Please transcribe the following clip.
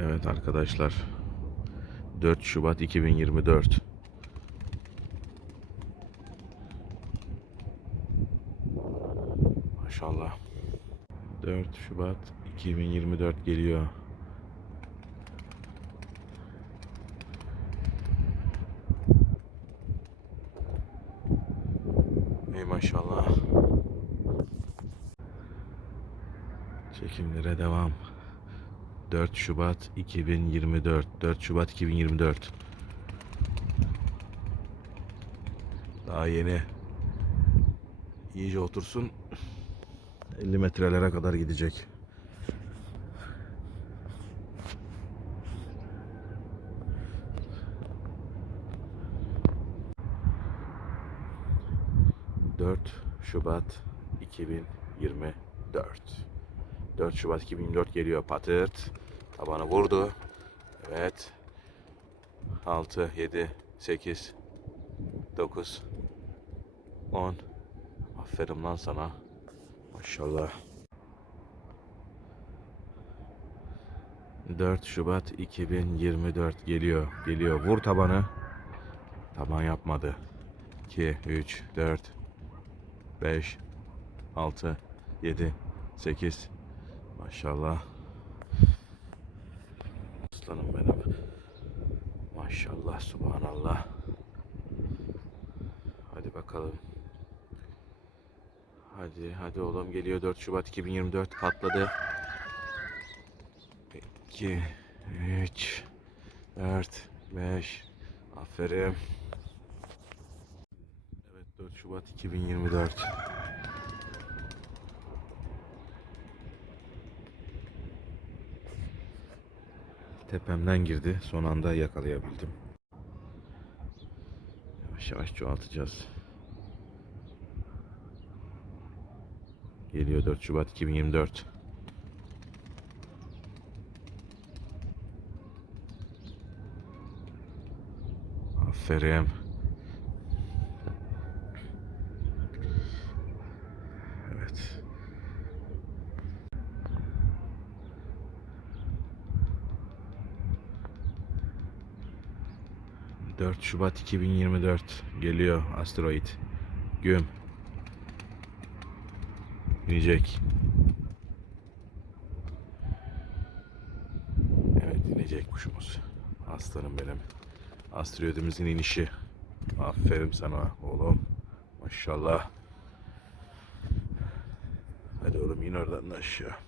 Evet arkadaşlar. 4 Şubat 2024. Maşallah. 4 Şubat 2024 geliyor. Ey maşallah. Çekimlere devam. 4 Şubat 2024. 4 Şubat 2024. Daha yeni. İyice otursun. 50 metrelere kadar gidecek. ...4 Şubat 2024. 4 Şubat 2024 geliyor patırt. Tabanı vurdu. Evet. 6, 7, 8, 9, 10. Aferin lan sana. Maşallah. 4 Şubat 2024 geliyor. Geliyor. Vur tabanı. Taban yapmadı. 2, 3, 4, 5, 6, 7, 8. Maşallah. Aslanım benim. Maşallah, subhanallah. Hadi bakalım. Hadi, hadi oğlum geliyor 4 Şubat 2024 patladı. 2, 3, 4, 5. Aferin. Evet 4 Şubat 2024. Tepemden girdi. Son anda yakalayabildim. Yavaş yavaş çoğaltacağız. Geliyor 4 Şubat 2024. Aferin. Evet. 4 Şubat 2024 geliyor asteroid. Güm. İnecek. Evet inecek kuşumuz. Aslanım benim. Asteroidimizin inişi. Aferin sana oğlum. Maşallah. Hadi oğlum in oradan da aşağı.